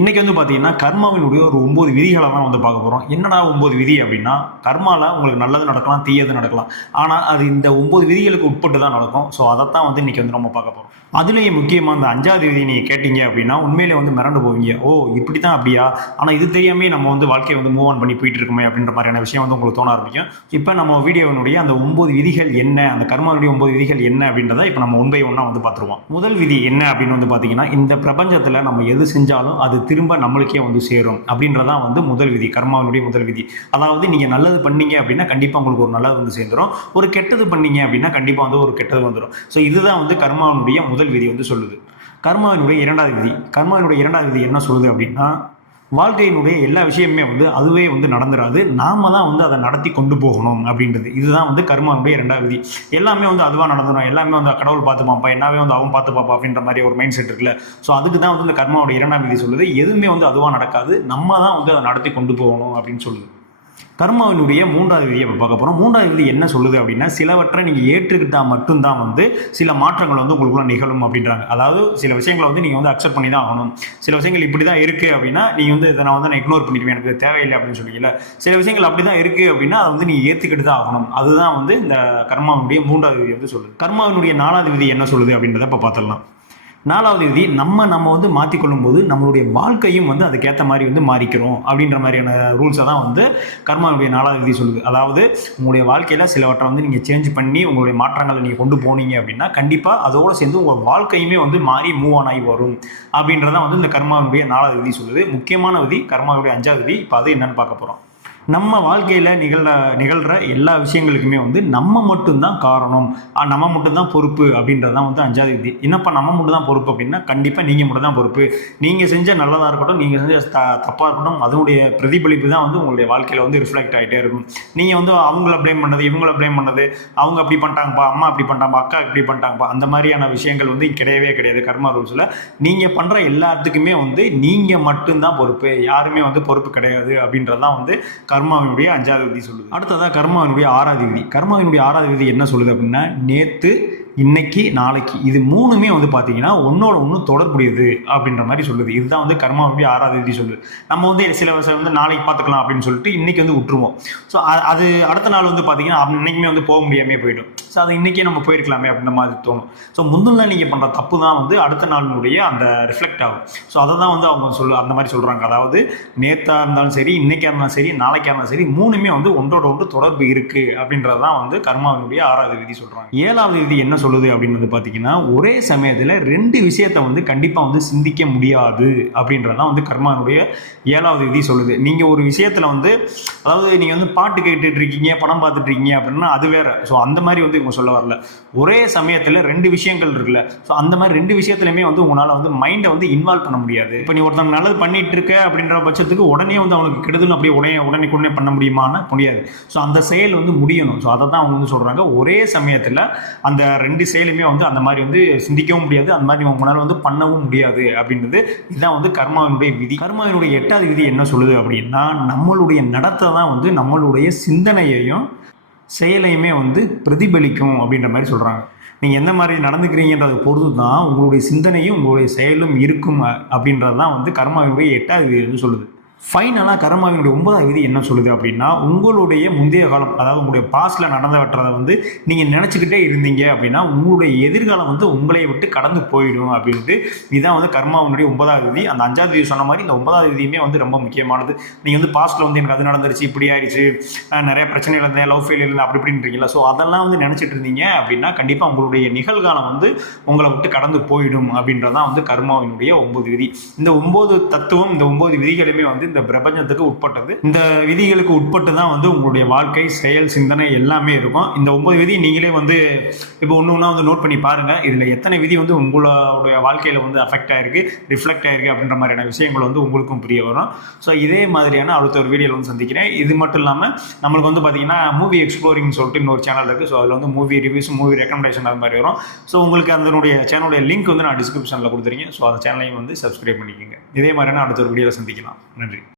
இன்னைக்கு வந்து பார்த்தீங்கன்னா கர்மாவினுடைய ஒரு 9 விதிகளை தான் வந்து பார்க்க போகிறோம். என்னடா 9 விதி அப்படின்னா, கர்மாவில் உங்களுக்கு நல்லது நடக்கலாம், தீயது நடக்கலாம். ஆனால் அது இந்த 9 விதிகளுக்கு உட்பட்டு தான் நடக்கும். ஸோ அதைத்தான் வந்து இன்னைக்கு வந்து நம்ம பார்க்க போகிறோம். அதுலேயும் முக்கியமாக அந்த 5வது விதி நீங்கள் கேட்டீங்க அப்படின்னா உண்மையிலே வந்து மிரண்டு போவீங்க. ஓ, இப்படி தான் அப்படியா, ஆனால் இது தெரியாமே நம்ம வந்து வாழ்க்கையை வந்து மூவ் ஆன் பண்ணி போயிட்டு இருக்குமே அப்படின்ற மாதிரியான விஷயம் வந்து உங்களுக்கு தோண ஆரம்பிக்கும். இப்போ நம்ம வீடியோவினுடைய அந்த 9 விதிகள் என்ன, அந்த கர்மாவுடைய 9 விதிகள் என்ன அப்படின்றத இப்போ நம்ம 1 by 1 வந்து பார்த்துருவோம். முதல் விதி என்ன அப்படின்னு வந்து பார்த்தீங்கன்னா, இந்த பிரபஞ்சத்தில் நம்ம எது செஞ்சாலும் அது திரும்ப நம்மளுக்கே வந்து சேரும் அப்படின்றதான் வந்து முதல் விதி, கர்மாவினுடைய முதல் விதி. அதாவது நீங்கள் நல்லது பண்ணீங்க அப்படின்னா கண்டிப்பாக உங்களுக்கு ஒரு நல்லது வந்து சேர்ந்துடும், ஒரு கெட்டது பண்ணீங்க அப்படின்னா கண்டிப்பாக வந்து ஒரு கெட்டது வந்துடும். ஸோ இதுதான் வந்து கர்மாவினுடைய முதல் விதி வந்து சொல்லுது. கர்மாவினுடைய 2வது விதி, கர்மாவினுடைய 2வது விதி என்ன சொல்லுது அப்படின்னா, வாழ்க்கையினுடைய எல்லா விஷயமுமே வந்து அதுவே வந்து நடந்துடாது, நாம தான் வந்து அதை நடத்தி கொண்டு போகணும் அப்படின்றது. இதுதான் வந்து கர்மாவுடைய 2வது விதி. எல்லாமே வந்து அதுவாக நடந்துடும், எல்லாமே வந்து கடவுள் பார்த்து பார்ப்பா, எல்லாமே வந்து அவன் பார்த்து பார்ப்பா அப்படின்ற மாதிரி ஒரு மைண்ட் செட் இருக்குல்ல. ஸோ அதுக்கு தான் வந்து இந்த கர்மாவுடைய 2ஆம் விதி சொல்லுது, எதுவுமே வந்து அதுவாக நடக்காது, நம்ம தான் வந்து அதை நடத்தி கொண்டு போகணும் அப்படின்னு சொல்லுது. கர்மாவினுடைய 3வது விதியை இப்போ பார்க்க போகிறோம். 3வது விதி என்ன சொல்லுது அப்படின்னா, சிலவற்றை நீங்கள் ஏற்றுக்கிட்டால் மட்டும்தான் வந்து சில மாற்றங்கள் வந்து உங்களுக்குள்ள நிகழும் அப்படின்றாங்க. அதாவது சில விஷயங்களை வந்து நீங்கள் வந்து அக்செப்ட் பண்ணி தான் ஆகணும். சில விஷயங்கள் இப்படி தான் இருக்குது அப்படின்னா நீங்கள் வந்து இதை நான் இக்னோர் பண்ணிடுவேன், எனக்கு தேவையில்லை அப்படின்னு சொல்லிக்கல. சில விஷயங்கள் அப்படி தான் இருக்குது அப்படின்னா அதை வந்து நீங்கள் ஏற்றுக்கிட்டு தான் ஆகணும். அதுதான் வந்து இந்த கர்மாவினுடைய 3வது விதி வந்து சொல்லுது. கர்மாவினுடைய 4வது விதி என்ன சொல்லுது அப்படின்றத இப்போ பார்த்துடலாம். 4வது விதி, நம்ம வந்து மாற்றிக்கொள்ளும் போது நம்மளுடைய வாழ்க்கையும் வந்து அதுக்கேற்ற மாதிரி வந்து மாறிக்கிறோம் அப்படின்ற மாதிரியான ரூல்ஸை தான் வந்து கர்மாவுடைய 4வது விதி சொல்லுது. அதாவது உங்களுடைய வாழ்க்கையில் சிலவற்றை வந்து நீங்கள் சேஞ்ச் பண்ணி உங்களுடைய மாற்றங்களை நீங்கள் கொண்டு போனீங்க அப்படின்னா கண்டிப்பாக அதோடு சேர்ந்து உங்கள் வாழ்க்கையுமே வந்து மாறி மூவ் ஆன் ஆகி வரும் அப்படின்றதான் வந்து இந்த கர்மாவுடைய 4வது விதி சொல்லுது. முக்கியமான விதி கர்மாவுடைய 5வது விதி. இப்போ அது என்னன்னு பார்க்க போகிறோம். நம்ம வாழ்க்கையில் நிகழ்கிற எல்லா விஷயங்களுக்குமே வந்து நம்ம மட்டும்தான் காரணம், நம்ம மட்டும்தான் பொறுப்பு அப்படின்றது தான் வந்து 5வது விதி. என்னப்பா நம்ம மட்டும் தான் பொறுப்பு அப்படின்னா, கண்டிப்பாக நீங்கள் மட்டும் தான் பொறுப்பு. நீங்கள் செஞ்ச நல்லதாக இருக்கட்டும், நீங்கள் செஞ்ச தப்பாக இருக்கட்டும், அதனுடைய பிரதிபலிப்பு தான் வந்து உங்களுடைய வாழ்க்கையில் வந்து ரிஃப்ளெக்ட் ஆகிட்டே இருக்கும். நீங்கள் வந்து அவங்கள ப்ளேம் பண்ணது, இவங்கள ப்ளேம் பண்ணது, அவங்க அப்படி பண்ணிட்டாங்கப்பா, அம்மா அப்படி பண்ணிட்டாங்கப்பா, அக்கா இப்படி பண்ணிட்டாங்கப்பா, அந்த மாதிரியான விஷயங்கள் வந்து கிடையவே கிடையாது. கர்மா ரூல்ஸில் நீங்கள் பண்ணுற எல்லாத்துக்குமே வந்து நீங்கள் மட்டும்தான் பொறுப்பு, யாருமே வந்து பொறுப்பு கிடையாது அப்படின்றதான் வந்து கர்மாவினுடைய 5வது விதி சொல்லுது. அடுத்ததாக கர்மாவினுடைய 6வது விதி. கர்மாவினுடைய 6வது விதி என்ன சொல்லுது அப்படின்னா, நேற்று, இன்னைக்கு, நாளைக்கு இது 3மே வந்து பார்த்தீங்கன்னா ஒன்னோட ஒன்று தொடர்புடையது அப்படின்ற மாதிரி சொல்லுது. இதுதான் வந்து கர்மாவுடைய 6வது விதி சொல்லுது. நம்ம வந்து சில விஷயம் வந்து நாளைக்கு பார்த்துக்கலாம் அப்படின்னு சொல்லிட்டு இன்னைக்கு வந்து விட்டுருவோம். ஸோ அது அடுத்த நாள் வந்து பார்த்தீங்கன்னா இன்னைக்குமே வந்து போக முடியாமே போயிடும். ஸோ அது இன்றைக்கே நம்ம போயிருக்கலாமே அப்படின்ற மாதிரி தோணும். ஸோ முந்தின நீங்கள் பண்ணுற தப்பு தான் வந்து அடுத்த நாளினுடைய அந்த ரிஃப்ளெக்ட் ஆகும். ஸோ அதை தான் வந்து அவங்க அந்த மாதிரி சொல்கிறாங்க. அதாவது நேற்றாக இருந்தாலும் சரி, இன்னைக்காக இருந்தாலும் சரி, நாளைக்காக இருந்தாலும் சரி, 3மே வந்து ஒன்றோட ஒன்று தொடர்பு இருக்குது அப்படின்றது தான் வந்து கர்மாவினுடைய 6வது விதி சொல்கிறாங்க. 7வது விதி என்ன சொல்லுது அப்படின்னு வந்து பார்த்தீங்கன்னா, ஒரே சமயத்தில் 2 விஷயத்தை வந்து கண்டிப்பாக வந்து சிந்திக்க முடியாது அப்படின்றதான் வந்து கர்மாவினுடைய 7வது விதி சொல்லுது. நீங்கள் ஒரு விஷயத்தில் வந்து, அதாவது நீங்கள் வந்து பாட்டு கேட்டுட்டு இருக்கீங்க, படம் பார்த்துட்டு இருக்கீங்க அப்படின்னா அது வேற. ஸோ அந்த மாதிரி வந்து இவங்க சொல்ல வரல. ஒரே சமயத்தில் 2 விஷயங்கள் இருக்குல்ல, ஸோ அந்த மாதிரி 2 விஷயத்துலையுமே வந்து உங்களால் வந்து மைண்டை வந்து இன்வால்வ் பண்ண முடியாது. இப்போ நீ ஒருத்தங்க நல்லது பண்ணிட்டு இருக்க அப்படின்ற பட்சத்துக்கு உடனே வந்து அவனுக்கு கெடுதல் அப்படியே உடனே பண்ண முடியுமான்னு முடியாது. ஸோ அந்த செயல் வந்து முடியணும். ஸோ அதை தான் அவங்க வந்து சொல்கிறாங்க. ஒரே சமயத்தில் அந்த 2 செயலுமே வந்து அந்த மாதிரி வந்து சிந்திக்கவும் முடியாது, அந்த மாதிரி உங்களால் வந்து பண்ணவும் முடியாது அப்படின்றது. இதுதான் வந்து கர்மாவினுடைய விதி. கர்மாவினுடைய 8வது விதி என்ன சொல்லுது அப்படின்னா, நம்மளுடைய நடத்தை தான் வந்து நம்மளுடைய சிந்தனையையும் செயலையுமே வந்து பிரதிபலிக்கும் அப்படின்ற மாதிரி சொல்கிறாங்க. நீங்கள் எந்த மாதிரி நடந்துக்கிறீங்கன்றதை பொறுத்து தான் உங்களுடைய சிந்தனையும் உங்களுடைய செயலும் இருக்கும் அப்படின்றது தான் வந்து கர்மாவினுடைய 8வது விதி வந்து சொல்லுது. ஃபைனலாக கர்மாவினுடைய 9வது விதி என்ன சொல்லுது அப்படின்னா, உங்களுடைய முந்தைய காலம், அதாவது உங்களுடைய பாஸ்டில் நடந்தவற்றதை வந்து நீங்கள் நினச்சிக்கிட்டே இருந்தீங்க அப்படின்னா உங்களுடைய எதிர்காலம் வந்து உங்களை விட்டு கடந்து போயிடும் அப்படின்ட்டு. இதுதான் வந்து கர்மாவினுடைய 9வது விதி. அந்த 5வது விதி சொன்ன மாதிரி இந்த 9வது விதியுமே வந்து ரொம்ப முக்கியமானது. நீங்கள் வந்து பாஸ்ட்டில் வந்து எனக்கு அது நடந்துருச்சு, இப்படி ஆயிடுச்சு, நிறைய பிரச்சனைகள் இருந்தேன், லவ் ஃபெயிலியர் இருந்தேன், அப்படி இப்படின்றீங்களா. ஸோ அதெல்லாம் வந்து நினச்சிட்டு இருந்தீங்க அப்படின்னா கண்டிப்பாக உங்களுடைய நிகழ்காலம் வந்து உங்களை விட்டு கடந்து போயிடும் அப்படின்றதான் வந்து கர்மாவினுடைய 9 விதி. இந்த 9 தத்துவம், இந்த 9 விதிகளுமே வந்து இந்த பிரபஞ்சத்துக்கு உட்பட்டது. இந்த விதிகளுக்கு உட்பட்டு தான் வந்து உங்களுடைய வாழ்க்கை, செயல், சிந்தனை எல்லாமே இருக்கும். இந்த 9 விதி நீங்களே வந்து இப்போ ஒன்று வந்து நோட் பண்ணி பாருங்க. இதில் எத்தனை விதி வந்து உங்களுடைய வாழ்க்கையில் வந்து அஃபெக்ட் ஆயிருக்கு, ரிஃப்ளெக்ட் ஆயிருக்கு அப்படின்ற மாதிரியான விஷயங்கள் வந்து உங்களுக்கும் புரிய வரும். ஸோ இதே மாதிரியான அடுத்த ஒரு வீடியோவில் வந்து சந்திக்கிறேன். இது மட்டும் இல்லாமல் நம்மளுக்கு வந்து பார்த்தீங்கன்னா மூவி எக்ஸ்ப்ளோரிங் சொல்லிட்டு இன்னொரு சேனல் இருக்குது. ஸோ அதில் வந்து மூவி ரிவ்யூஸ், மூவி ரெக்கமெண்டேஷன் அது மாதிரி வரும். ஸோ உங்களுக்கு அதனுடைய சேனலுடைய லிங்க் வந்து நான் டிஸ்கிரிப்ஷனில் கொடுத்துருக்கேன். ஸோ அந்த சேனலையும் வந்து சப்ஸ்கிரைப் பண்ணிக்கோங்க. இதே மாதிரியான அடுத்த ஒரு வீடியோவில் சந்திக்கலாம். நன்றி.